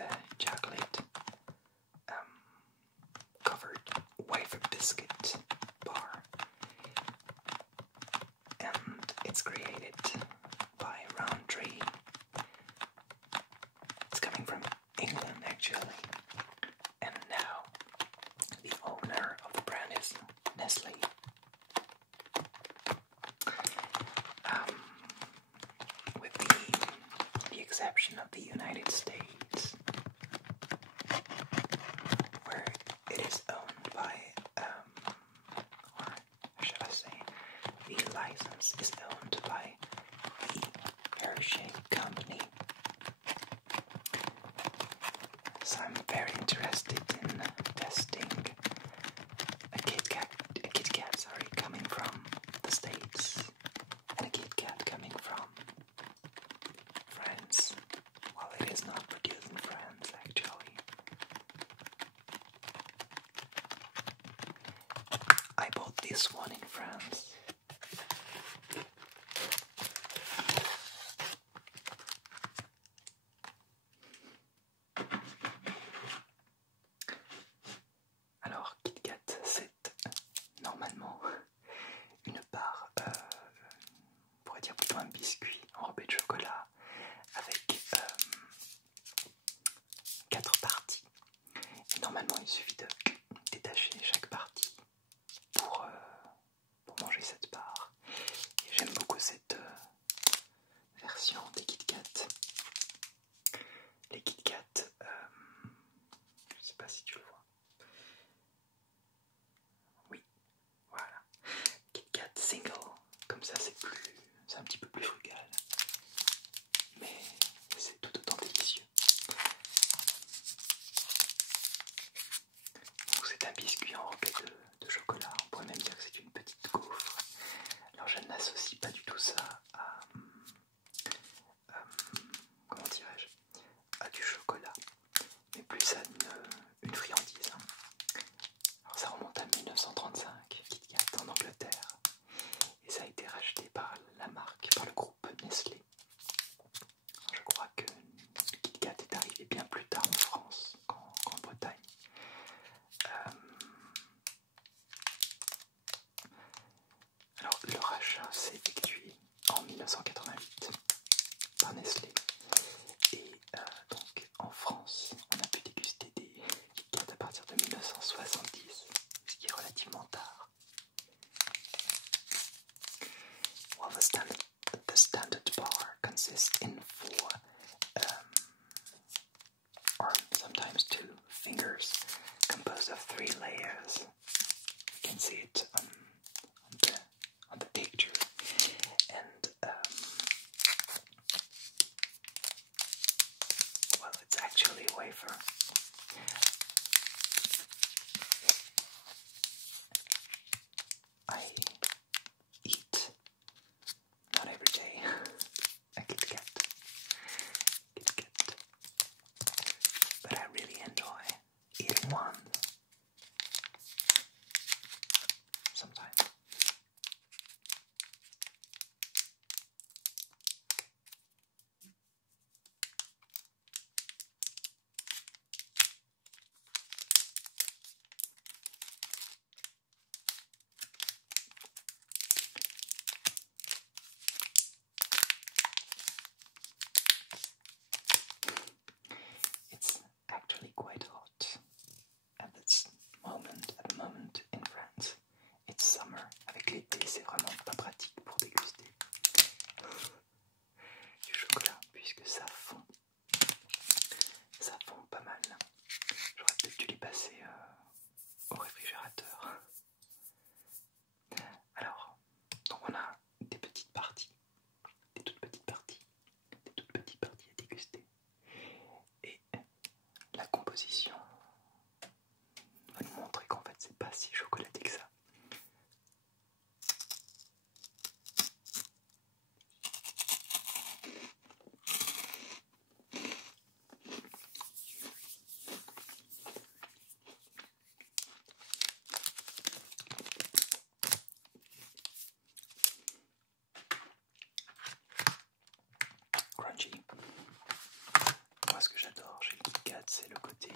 a chocolate covered wafer biscuit bar, and it's created by Roundtree. It's coming from England actually, and now the owner of the brand is Nestle. With the exception of the United States, where it is owned by, or should I say, the license is owned by the Hershey Company. So I'm very interested in testing a Kit Kat coming from the States and a Kit Kat coming from France. Well, it is not produced in France actually. I bought this one in France. Alors, Kit Kat, c'est normalement une barre, on pourrait dire plutôt un biscuit enrobé de chocolat avec 4 parties. Et normalement, il suffit de détacher chaque partie pour manger cette barre. Et j'aime beaucoup cette version des Kit Kat. Les Kit Kat, je sais pas si tu le vois. Oui, voilà. Kit Kat single, comme ça c'est un petit peu plus frugal, mais c'est tout autant délicieux. Donc c'est un biscuit enrobé de chocolat, on pourrait même dire que c'est une petite gaufre. Alors je n'associe pas du tout ça à, comment dirais-je, à du chocolat, mais plus à une friandise. Alors ça remonte à 1935, Kit Kat en Angleterre, et ça a été racheté par la marque, par le groupe Nestlé. Je crois que Kit Kat est arrivé bien plus tard en France qu'en Bretagne. Alors le rachat s'est effectué en 1988 par Nestlé, et donc en France on a pu déguster des Kit Kat à partir de 1970, ce qui est relativement tard. Well, the standard bar consists in 4 or sometimes 2 fingers composed of 3 layers. You can see it on the picture, and well, it's actually a wafer. I eat not every day a Kit Kat, but I really enjoy eating one sometimes. It's actually quite hot at the moment in France. It's summer. Avec l'été, c'est vraiment pas pratique pour déguster du chocolat, puisque ça fond pas mal. J'aurais peut-être dû les passer au réfrigérateur. Alors, donc on a des petites parties, des toutes petites parties à déguster. Et la composition va nous montrer qu'en fait c'est pas si chocolaté que ça. Crunchy. Moi ce que j'adore chez Kit Kat, c'est le côté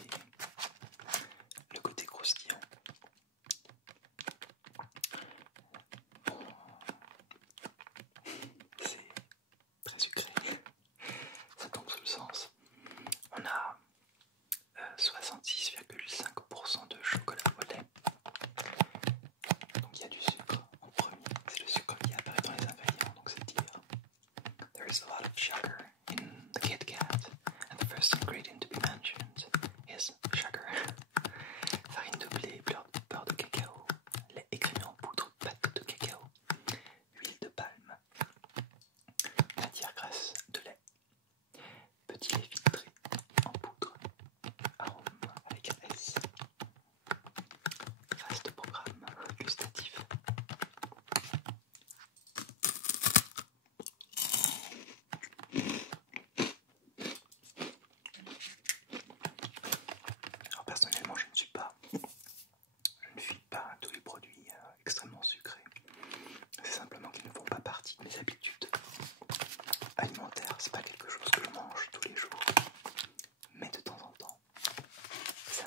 croustillant. Bon, c'est très sucré, ça tombe sous le sens. On a 66,5% de chocolat au lait. Donc il y a du sucre en premier, c'est le sucre qui apparaît dans les ingrédients, donc c'est dire. There is a lot of sugar in the Kit Kat, and the first ingredient to be mentioned is sugar. Farine de blé, beurre de cacao, lait écrémé en poudre, pâte de cacao, huile de palme, matière grasse de lait, petit lait filtré en poudre, arôme avec un S. Vaste programme gustatif. Alors personnellement, je ne suis pas tous les produits extrêmement sucrés. C'est simplement qu'ils ne font pas partie de mes habitudes alimentaires. C'est pas quelque chose que je mange tous les jours, mais de temps en temps, c'est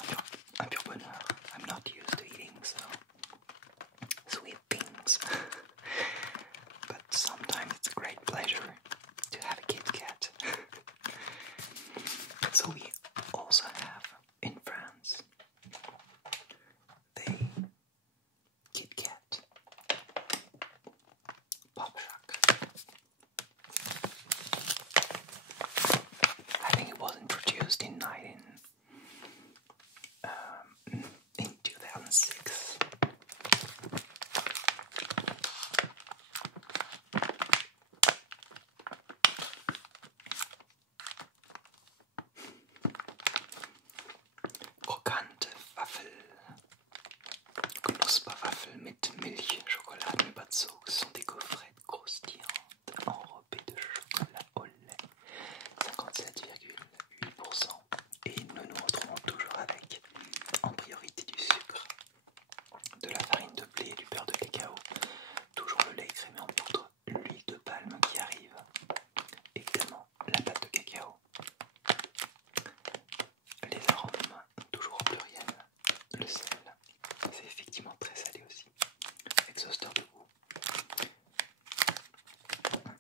un pur bonheur. I'm not used to eating so sweet things, but sometimes it's a great pleasure to have a Kit Kat. So we also have in France the Kit Kat Pop Shock. I think it was introduced in 2006. Krokante Waffel, Knusperwaffel mit Milch, Schokoladenüberzug, ce sont des gaufrettes croustillantes enrobées de chocolat au lait, 57,8%. Et nous nous retrouvons toujours avec, en priorité, du sucre, de la farine de blé et du beurre de cacao, toujours le lait écrémé en poudre, l'huile de palme qui arrive, évidemment la pâte de cacao, les arômes, toujours au pluriel, le sel, c'est effectivement très salé aussi, exhausteur de goût.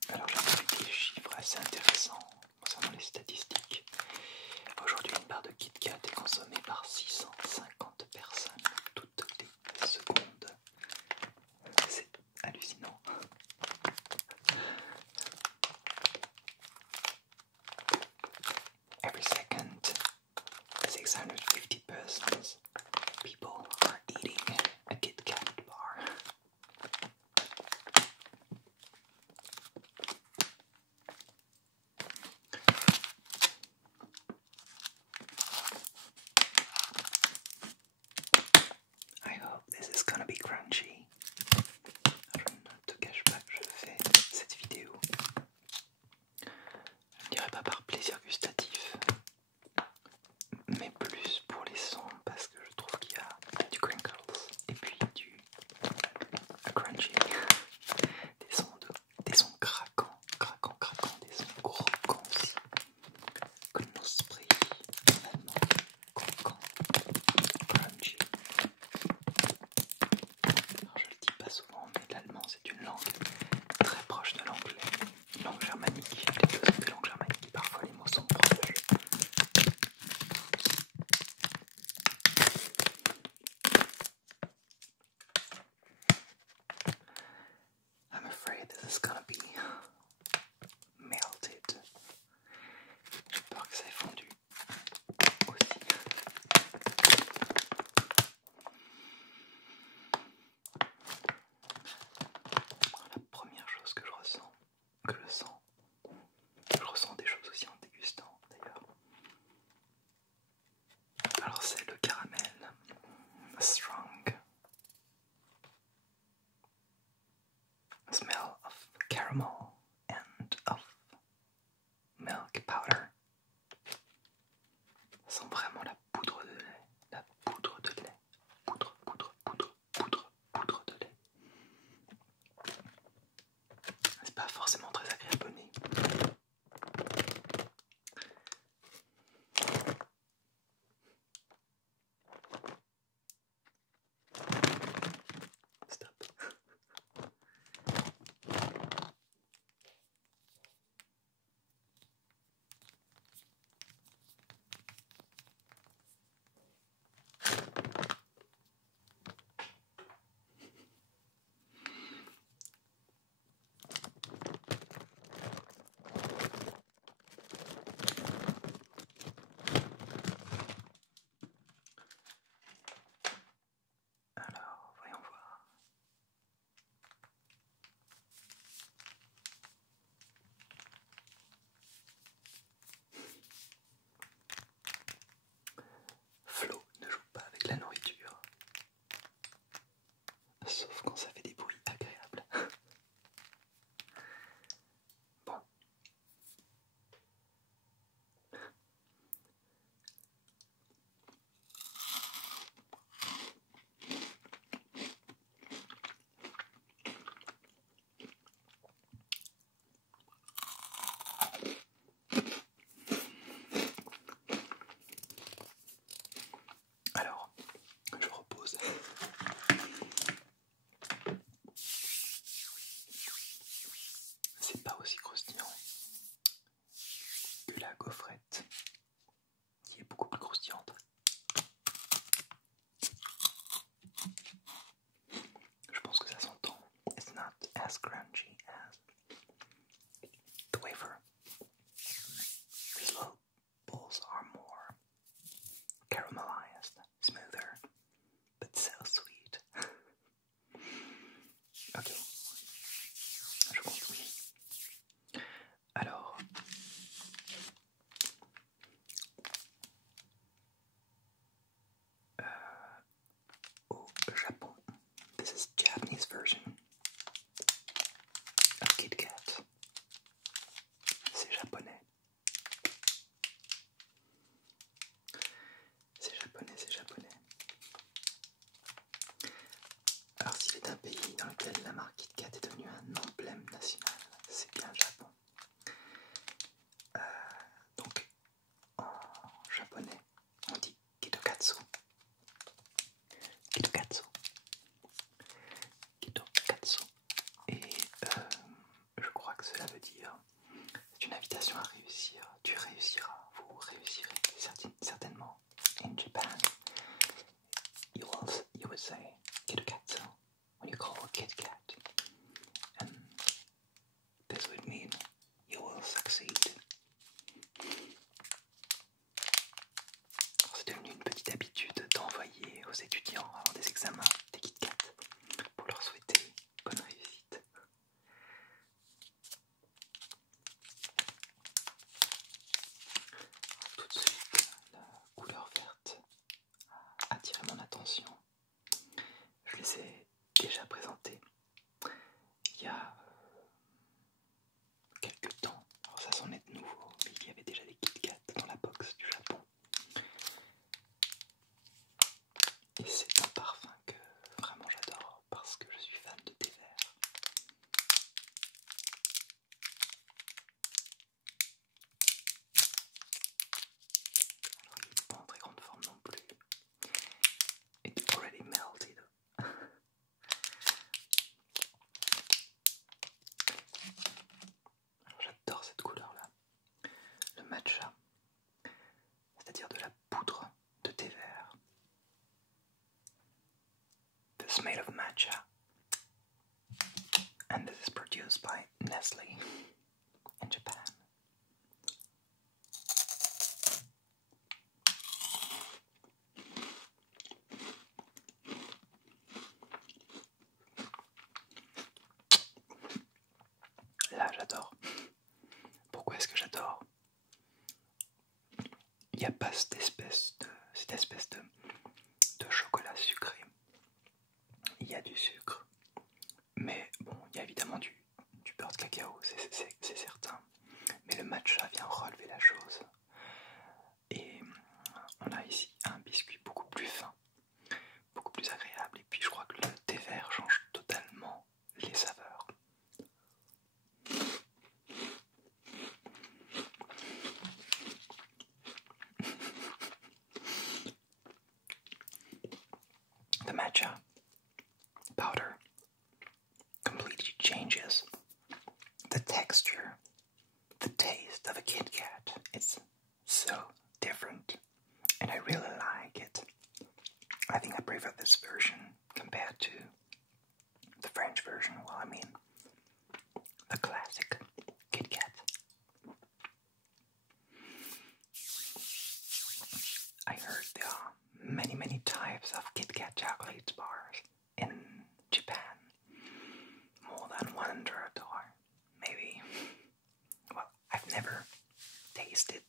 Alors j'ai vu des chiffres assez intéressants concernant les statistiques. Aujourd'hui, une barre de Kit Kat est consommée par 650 personnes toutes les secondes. C'est hallucinant. Every second, 650 persons, people are eating a Kit Kat bar. I hope this is gonna be crunchy. Je ne te cache pas que je fais cette vidéo, je ne dirais pas par plaisir gustatif, mais plus pour les sons, parce que je trouve qu'il y a du crinkles et puis du crunchy, des sons craquants, des sons croquants aussi. Knusprig, allemand, croquant, crunchy. Alors je le dis pas souvent, mais l'allemand c'est une langue très proche de l'anglais, une langue germanique. Les deux sont des langues germaniques, parfois les mots sont proches. gaufrette qui est beaucoup plus croustillante. Je pense que ça s'entend. It's not as crunchy as the wafer. These little balls are more caramelized, smoother, but so sweet. Ok, je continue. Alors, au Japon, this is Japanese version of Kit Kat. C'est japonais. C'est japonais, c'est japonais. Alors s'il est un pays dans lequel la marque Kit Kat est devenue un emblème national, c'est bien le Japon. Donc en japonais, on dit Kitokatsu. Kitokatsu. Kitokatsu. Et je crois que cela veut dire c'est une invitation à réussir. Tu réussiras, vous réussirez certainement. In Japan, you would say Kitokatsu when you call a Kit Kat, and this would mean you will succeed. C'est devenu une petite habitude d'envoyer aux étudiants avant des examens des Kit Kat pour leur souhaiter bonne réussite. Tout de suite, la couleur verte a attiré mon attention. Je les ai déjà présentés il y a quelques temps. Alors ça s'en est de nouveau, mais il y avait déjà des Kit Kat dans la box du Japon. Et c'est un parfum que vraiment j'adore parce que je suis fan de thé vert. Alors il n'est pas en très grande forme non plus. It's already melted. Alors j'adore cette couleur-là. Le matcha, c'est-à-dire de la poudre de thé vert. This is made of matcha, and this is produced by Nestle in Japan. Là, j'adore. Pourquoi est-ce que j'adore? Il n'y a pas cette espèce de chocolat sucré. Il y a du sucre, mais bon, il y a évidemment du beurre de cacao, c'est certain. Mais le matcha vient relever la chose. Et on a ici un biscuit beaucoup plus fin, beaucoup plus agréable. Et puis je crois que le thé vert change totalement les saveurs. The matcha powder completely changes the texture, the taste of a Kit Kat. It's so different, and I really like it. I think I prefer this version compared to the French version. Well, I mean, the classic Kit Kat. I heard there are many types of Kit Kat chocolate bars in Japan. More than 100 or maybe, well, I've never tasted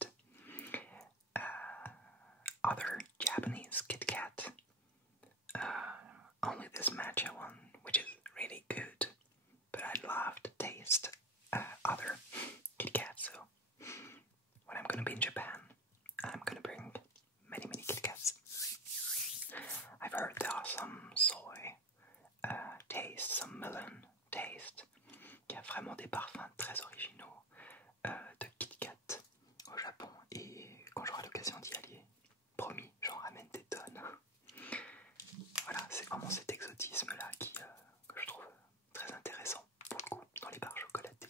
other Japanese Kit Kat. Only this matcha one, which is really good. But I'd love to taste other Kit Kats. So when I'm gonna be in Japan, I'm gonna bring many Kit Kats. I've heard there are some soy taste, some melon taste. Il y a vraiment des parfums très originaux de Kit Kat au Japon. Et quand j'aurai l'occasion d'y aller, promis, j'en ramène des tonnes. Voilà, c'est vraiment cet exotisme-là que je trouve très intéressant pour le coup dans les barres chocolatées.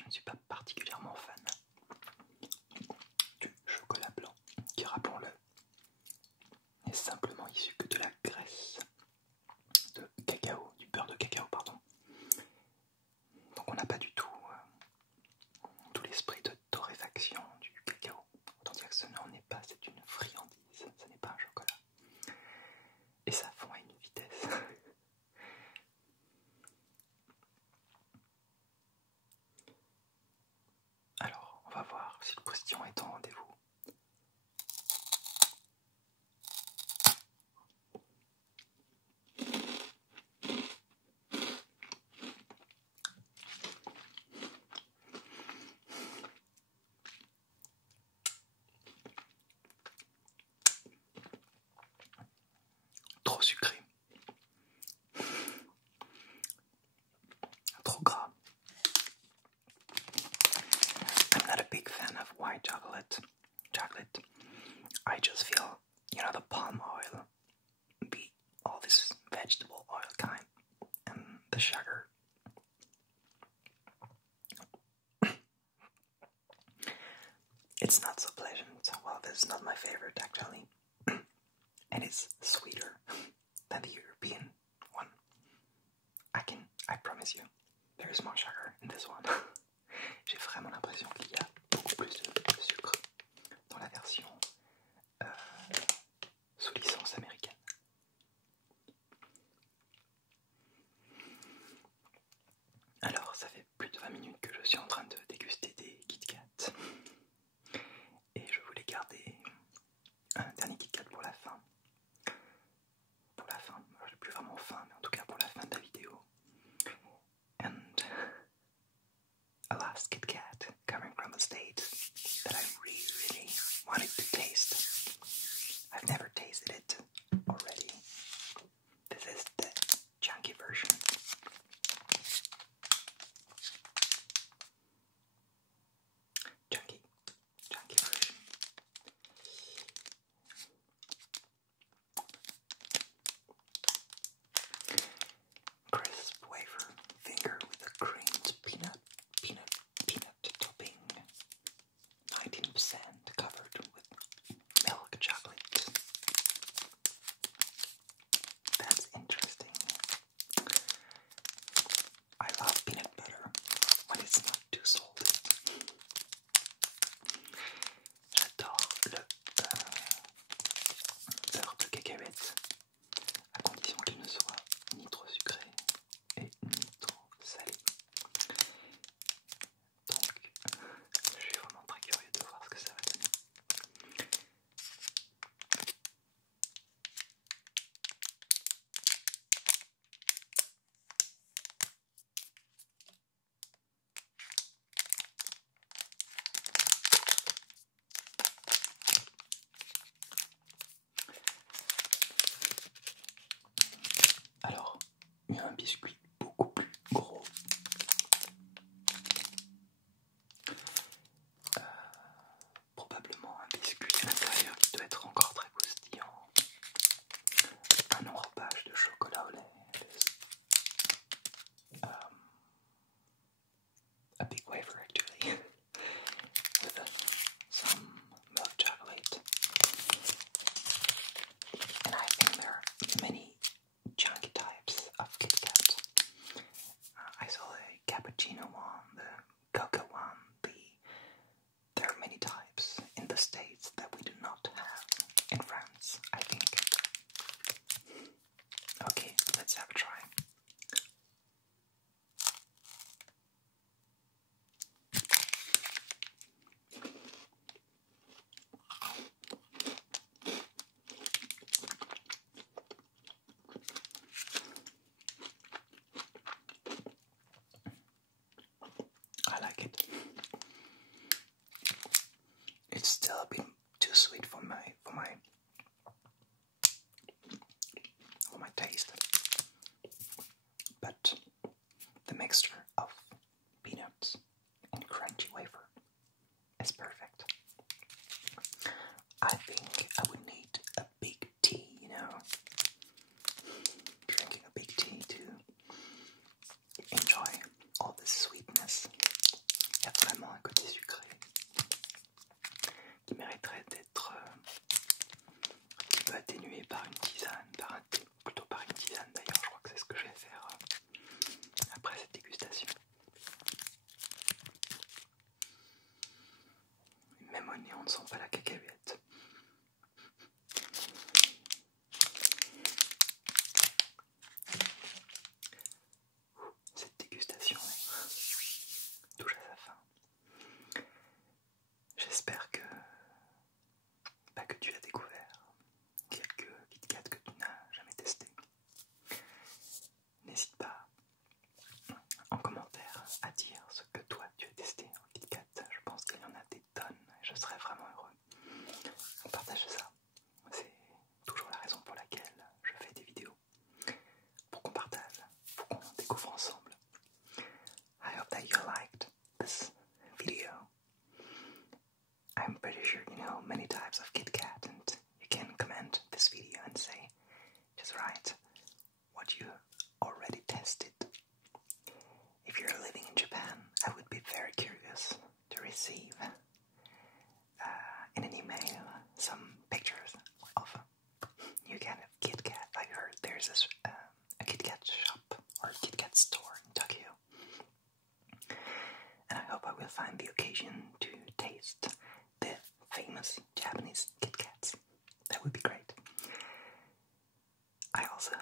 je ne suis pas particulièrement fan du chocolat blanc, qui, rappelons-le, n'est simplement issu que de la graisse de cacao, du beurre de cacao, pardon. Donc on n'a pas du tout l'esprit de torréfaction du cacao. Autant dire que ce n'en est pas, c'est une friandise, ce n'est pas un chocolat. Et ça fond à une vitesse. Alors, on va voir si le croustillant est en rendez-vous. Trop sucré. Trop gras. I'm not a big fan of white chocolate. I just feel, you know, the palm oil beat all this vegetable oil kind, and the sugar. It's not so pleasant. Well, this is not my favorite actually, and it's sweeter than the European one. I promise you, there is more sugar in this one. J'ai vraiment l'impression qu'il y a beaucoup plus de sucre dans la version sous licence américaine. Alors, ça fait plus de 20 minutes que je suis en train de déguster des Kit Kat. Et je voulais garder un dernier Kit Kat pour la fin. Pour la fin, j'ai plus vraiment faim, mais en tout cas pour la fin de la vidéo. And a last Kit Kat coming from a state that I really wanted to taste. I've never tasted it already. This is the chunky version. Chunky version. Crisp wafer finger with a creamed peanut topping. 19% covered with milk chocolate. That's interesting. I love peanut butter when it's not too salty. J'adore le beurre de cacahuète, à condition qu'il ne soit ni trop sucré et ni trop salé. Donc, je suis vraiment très curieux de voir ce que ça va donner. Alors, il y a un biscuit beaucoup plus gros. Probablement un biscuit à l'intérieur qui doit être encore très croustillant. Un enrobage de chocolat au lait. A big wafer actually, with some milk chocolate. And I think there are many chunky types of Kit Kat. I saw the cappuccino one, the cocoa one, there are many types in the States that we do not have in France, I think. Okay, let's have a try. I like it. It's still a bit too sweet for my taste, but the mixture of peanuts and crunchy wafer is perfect. I think I would need a big tea, you know, drinking a big tea to enjoy all this sweetness find the occasion to taste the famous Japanese Kit Kats. That would be great. I also